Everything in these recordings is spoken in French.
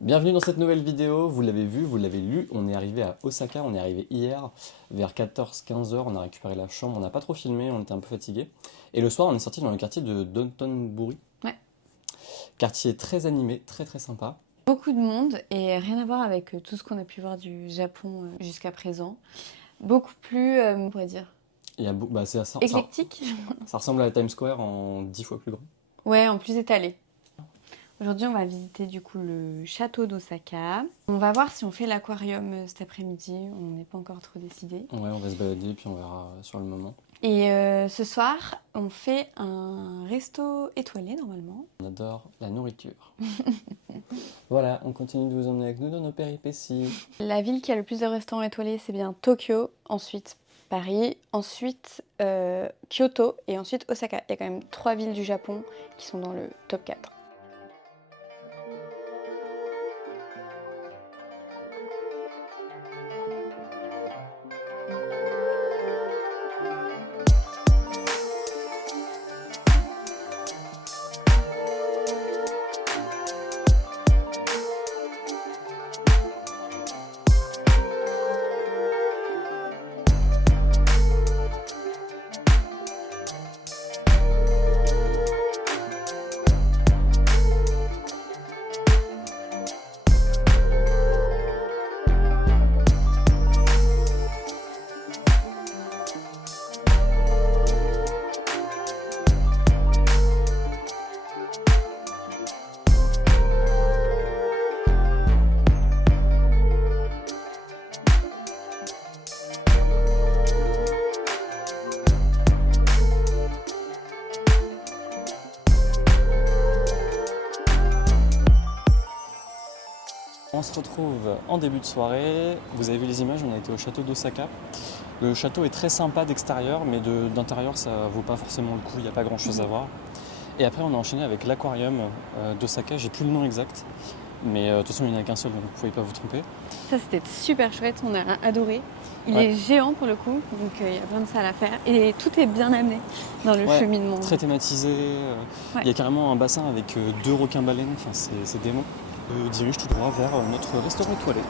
Bienvenue dans cette nouvelle vidéo, vous l'avez vu, vous l'avez lu, on est arrivé à Osaka, on est arrivé hier vers 14-15 heures, on a récupéré la chambre, on n'a pas trop filmé, on était un peu fatigué. Et le soir on est sorti dans le quartier de Dotonbori. Ouais. Quartier très animé, très sympa. Beaucoup de monde et rien à voir avec tout ce qu'on a pu voir du Japon jusqu'à présent. Beaucoup plus, on pourrait dire, Il y a éclectique. Ça ressemble à Times Square en 10 fois plus grand. Ouais, en plus étalé. Aujourd'hui, on va visiter du coup le château d'Osaka. On va voir si on fait l'aquarium cet après-midi. On n'est pas encore trop décidé. Ouais, on va se balader puis on verra sur le moment. Et ce soir, on fait un resto étoilé normalement. On adore la nourriture. Voilà, on continue de vous emmener avec nous dans nos péripéties. La ville qui a le plus de restaurants étoilés, c'est bien Tokyo, ensuite Paris, ensuite Kyoto et ensuite Osaka. Il y a quand même 3 villes du Japon qui sont dans le top 4. On se retrouve en début de soirée, vous avez vu les images, on a été au château d'Osaka. Le château est très sympa d'extérieur, mais d'intérieur ça vaut pas forcément le coup, il n'y a pas grand chose à voir. Et après on a enchaîné avec l'aquarium d'Osaka, j'ai plus le nom exact, mais de toute façon il n'y en a qu'un seul, donc vous ne pouvez pas vous tromper. Ça c'était super chouette, on a adoré. Il est géant pour le coup, donc il y a plein de salles à faire. Et tout est bien amené dans le cheminement. Très thématisé, il y a carrément un bassin avec 2 requins-baleines, enfin c'est dément. On dirige tout droit vers notre restaurant étoilé.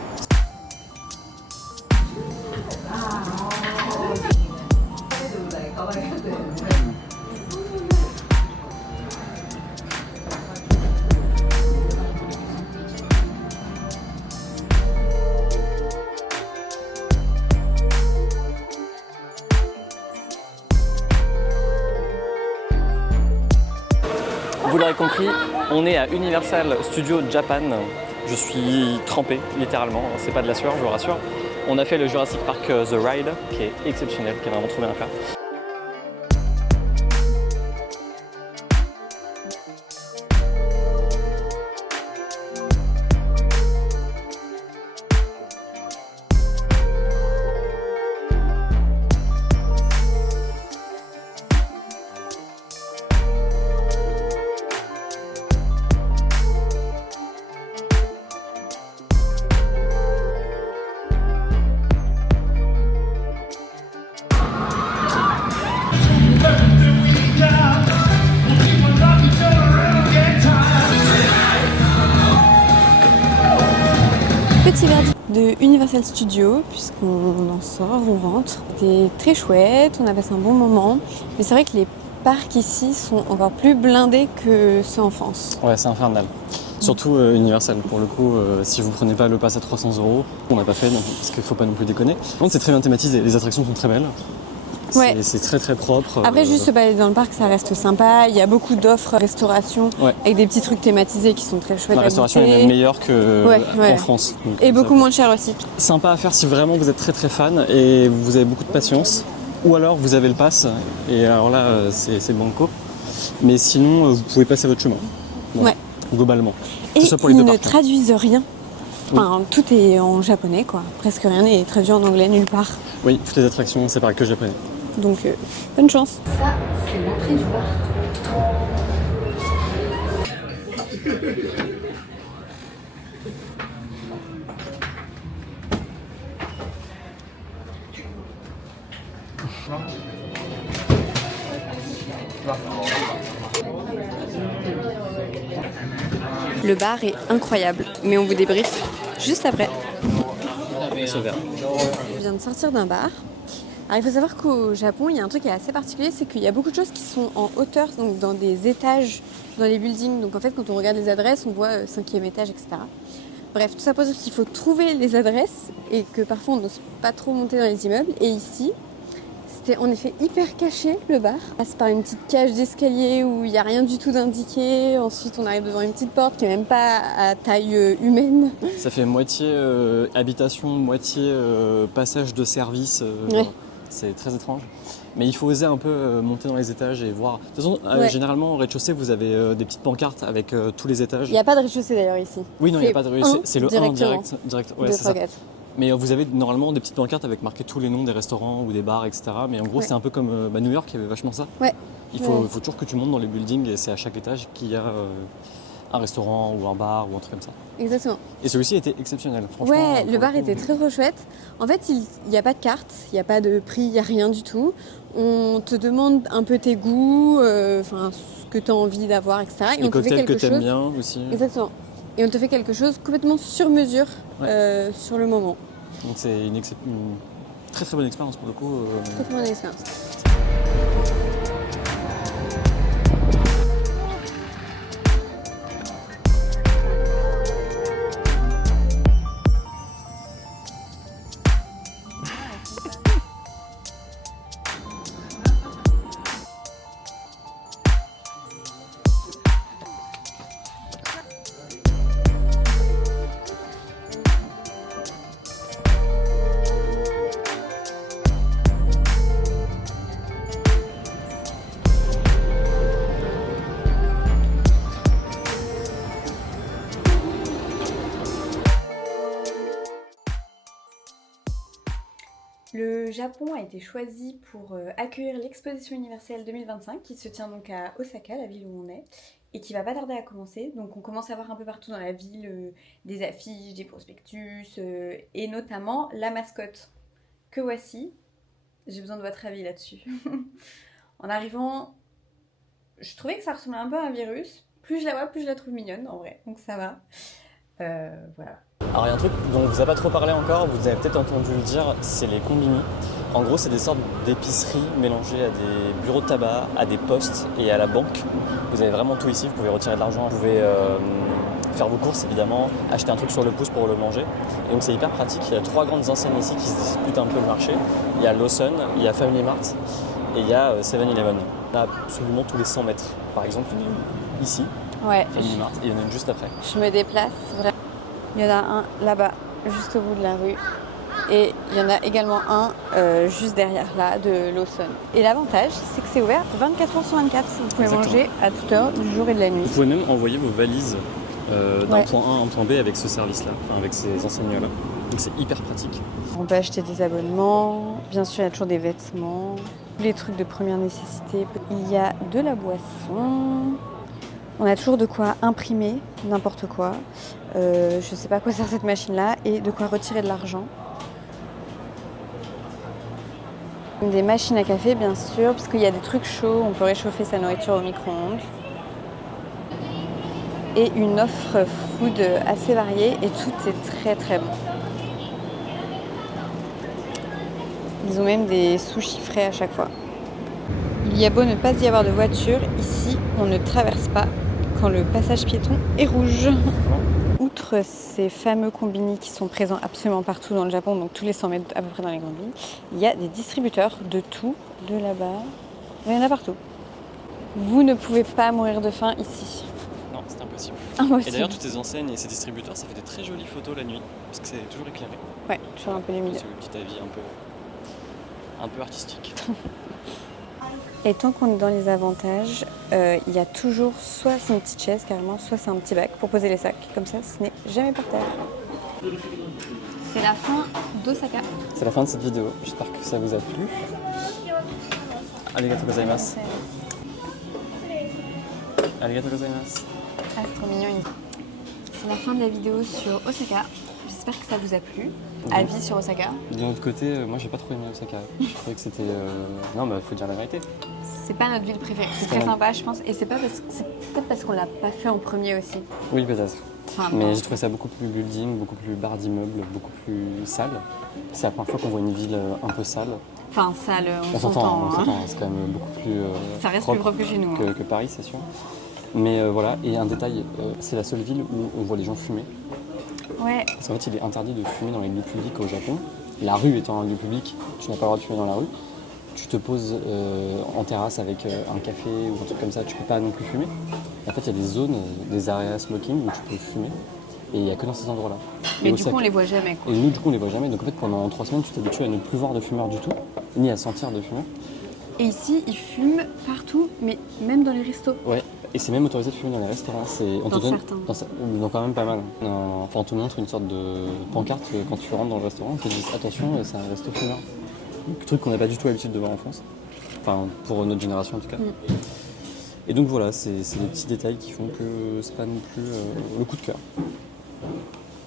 Vous l'aurez compris, on est à Universal Studios Japan. Je suis trempé, littéralement. C'est pas de la sueur, je vous rassure. On a fait le Jurassic Park The Ride, qui est exceptionnel, qui est vraiment trop bien à faire. Petit verdict de Universal Studios, puisqu'on en sort, on rentre. C'était très chouette, on a passé un bon moment, mais c'est vrai que les parcs ici sont encore plus blindés que ceux en France. Ouais, c'est infernal. Surtout Universal, pour le coup, si vous prenez pas le pass à 300 €, on n'a pas fait, parce qu'il faut pas non plus déconner. C'est très bien thématisé, les attractions sont très belles. Ouais. C'est très propre. Après, juste se balader dans le parc, ça reste sympa. Il y a beaucoup d'offres restauration avec des petits trucs thématisés qui sont très chouettes. La restauration est même meilleure qu'en France. Donc, et beaucoup moins cher aussi. Sympa à faire si vraiment vous êtes très fan et vous avez beaucoup de patience. Ou alors vous avez le pass, et alors là, c'est banco. Mais sinon, vous pouvez passer votre chemin. Bon, globalement. Et ils ne traduisent rien. Enfin, tout est en japonais, quoi. Presque rien n'est traduit en anglais nulle part. Oui, toutes les attractions, c'est pareil que japonais. Donc, bonne chance. Ça, c'est l'entrée Le bar est incroyable, mais on vous débriefe juste après. Je viens de sortir d'un bar. Alors il faut savoir qu'au Japon, il y a un truc qui est assez particulier, c'est qu'il y a beaucoup de choses qui sont en hauteur, donc dans des étages, dans les buildings. Donc en fait, quand on regarde les adresses, on voit 5e étage, etc. Bref, tout ça pour dire qu'il faut trouver les adresses et que parfois on n'ose pas trop monter dans les immeubles. Et ici, c'était en effet hyper caché le bar. On passe par une petite cage d'escalier où il n'y a rien du tout d'indiqué. Ensuite, on arrive devant une petite porte qui n'est même pas à taille humaine. Ça fait moitié habitation, moitié passage de service. Ouais. C'est très étrange. Mais il faut oser un peu monter dans les étages et voir. De toute façon, Ouais. Généralement, au rez-de-chaussée, vous avez des petites pancartes avec tous les étages. Il n'y a pas de rez-de-chaussée d'ailleurs ici. Oui, non, il n'y a pas de rez-de-chaussée. C'est le 1 directement. direct. Ouais, 2, c'est 3, ça. 4. Mais vous avez normalement des petites pancartes avec marqué tous les noms des restaurants ou des bars, etc. Mais en gros, Ouais. c'est un peu comme New York, il y avait vachement ça. Ouais. Il faut, Ouais. faut toujours que tu montes dans les buildings et c'est à chaque étage qu'il y a un restaurant ou un bar ou un truc comme ça. Exactement. Et celui-ci était exceptionnel, franchement. Ouais, pour le bar coup. était très chouette. En fait, il n'y a pas de carte, il n'y a pas de prix, il n'y a rien du tout. On te demande un peu tes goûts, ce que tu as envie d'avoir, etc. Et Les on te fait cocktails que quelque t'aimes chose. bien aussi. Exactement. Et on te fait quelque chose complètement sur mesure sur le moment. Donc c'est une très très bonne expérience pour le coup. Très bonne expérience. Le Japon a été choisi pour accueillir l'exposition universelle 2025 qui se tient donc à Osaka, la ville où on est, et qui va pas tarder à commencer. Donc on commence à voir un peu partout dans la ville des affiches, des prospectus et notamment la mascotte que voici. J'ai besoin de votre avis là-dessus. En arrivant, je trouvais que ça ressemblait un peu à un virus. Plus je la vois, plus je la trouve mignonne en vrai, donc ça va. Voilà. Alors il y a un truc dont on vous a pas trop parlé encore, vous avez peut-être entendu le dire, c'est les combini. En gros, c'est des sortes d'épiceries mélangées à des bureaux de tabac, à des postes et à la banque. Vous avez vraiment tout ici, vous pouvez retirer de l'argent, vous pouvez faire vos courses évidemment, acheter un truc sur le pouce pour le manger. Et donc c'est hyper pratique, il y a 3 grandes enseignes ici qui se disputent un peu le marché. Il y a Lawson, il y a Family Mart et il y a 7-Eleven. Il y en a absolument tous les 100 mètres. Par exemple, il y en a une ici, Ouais, Family Mart, et il y en a une juste après. je me déplace vraiment. Il y en a un là-bas, juste au bout de la rue. Et il y en a également un juste derrière là, de Lawson. Et l'avantage, c'est que c'est ouvert 24 h sur 24. Vous pouvez Exactement. manger à toute heure du jour et de la nuit. Vous pouvez même envoyer vos valises d'un Ouais. point A à un point B avec ce service-là, enfin avec ces enseignes-là. Donc c'est hyper pratique. On peut acheter des abonnements. Bien sûr, il y a toujours des vêtements. Tous les trucs de première nécessité. Il y a de la boisson. On a toujours de quoi imprimer n'importe quoi. Je sais pas à quoi sert cette machine-là. Et de quoi retirer de l'argent. Des machines à café, bien sûr, parce qu'il y a des trucs chauds. On peut réchauffer sa nourriture au micro-ondes. Et une offre food assez variée. Et tout est très très bon. Ils ont même des sushis frais à chaque fois. Il y a beau ne pas y avoir de voiture, ici on ne traverse pas quand le passage piéton est rouge. Outre ces fameux combini qui sont présents absolument partout dans le Japon, donc tous les 100 mètres à peu près dans les grandes villes, il y a des distributeurs de tout, de là-bas, il y en a partout. Vous ne pouvez pas mourir de faim ici. Non, c'est impossible. Impossible. Et d'ailleurs, toutes ces enseignes et ces distributeurs, ça fait des très jolies photos la nuit, parce que c'est toujours éclairé. Ouais, toujours un peu lumineux. C'est le petit avis un peu artistique. Et tant qu'on est dans les avantages, il y a toujours soit c'est une petite chaise carrément, soit c'est un petit bac pour poser les sacs. Comme ça, ce n'est jamais par terre. C'est la fin d'Osaka. C'est la fin de cette vidéo, j'espère que ça vous a plu. Arigatou gozaimasu. Arigatou gozaimasu. Ah, c'est trop mignon. C'est la fin de la vidéo sur Osaka. J'espère que ça vous a plu. Avis sur Osaka. D'un autre côté, moi j'ai pas trop aimé Osaka. Je trouvais que c'était. Non, bah faut dire la vérité. C'est pas notre ville préférée. C'est très sympa, je pense. Et c'est peut-être parce qu'on l'a pas fait en premier aussi. Oui, peut-être. Enfin, Mais bon. j'ai trouvé ça beaucoup plus building, beaucoup plus bar d'immeubles, beaucoup plus sale. C'est la première fois qu'on voit une ville un peu sale. Enfin, sale, on On s'entend. Hein. s'entend, c'est quand même beaucoup plus Ça reste plus propre que chez nous. que Paris, c'est sûr. Mais voilà, et un détail, c'est la seule ville où on voit les gens fumer. Ouais. Parce qu'en fait, il est interdit de fumer dans les lieux publics au Japon. La rue étant un lieu public, tu n'as pas le droit de fumer dans la rue. Tu te poses en terrasse avec un café ou un truc comme ça, tu peux pas non plus fumer. Et en fait, il y a des zones, des areas smoking où tu peux fumer. Et il n'y a que dans ces endroits-là. Mais Et du coup, on les voit jamais. Quoi. Et nous, du coup, on les voit jamais. Donc en fait, pendant 3 semaines, tu t'habitues à ne plus voir de fumeurs du tout, ni à sentir de fumeurs. Et ici, ils fument partout, mais même dans les restos. Ouais, et c'est même autorisé de fumer dans les restaurants. On Dans te donne, certains. dans quand même pas mal. Enfin, on te montre une sorte de pancarte quand tu rentres dans le restaurant. On te dit attention, c'est un resto fumeur. Un truc qu'on n'a pas du tout l'habitude de voir en France. Enfin, pour notre génération en tout cas. Et donc voilà, c'est des petits détails qui font que c'est pas non plus le coup de cœur.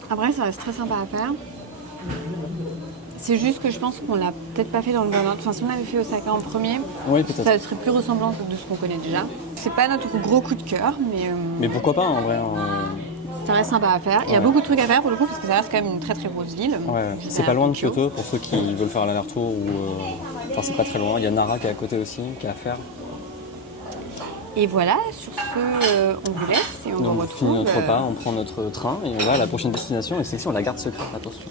Après, ça reste très sympa à faire. C'est juste que je pense qu'on l'a peut-être pas fait dans le bon ordre. Enfin, si on avait fait Osaka en premier, Oui, peut-être. ça serait plus ressemblant de ce qu'on connaît déjà. C'est pas notre gros coup de cœur, mais Mais pourquoi pas en vrai ça reste sympa à faire. Il y a beaucoup de trucs à faire pour le coup, parce que ça reste quand même une très très grosse ville. Ouais, c'est pas loin de Kyoto pour ceux qui veulent faire l'aller-retour ou. Enfin, c'est pas très loin. Il y a Nara qui est à côté aussi, qui est à faire. Et voilà, sur ce, on vous laisse et on Donc, vous on retrouve. finit notre repas, on prend notre train et on va à la prochaine destination. Et celle-ci, on la garde secrète, attention.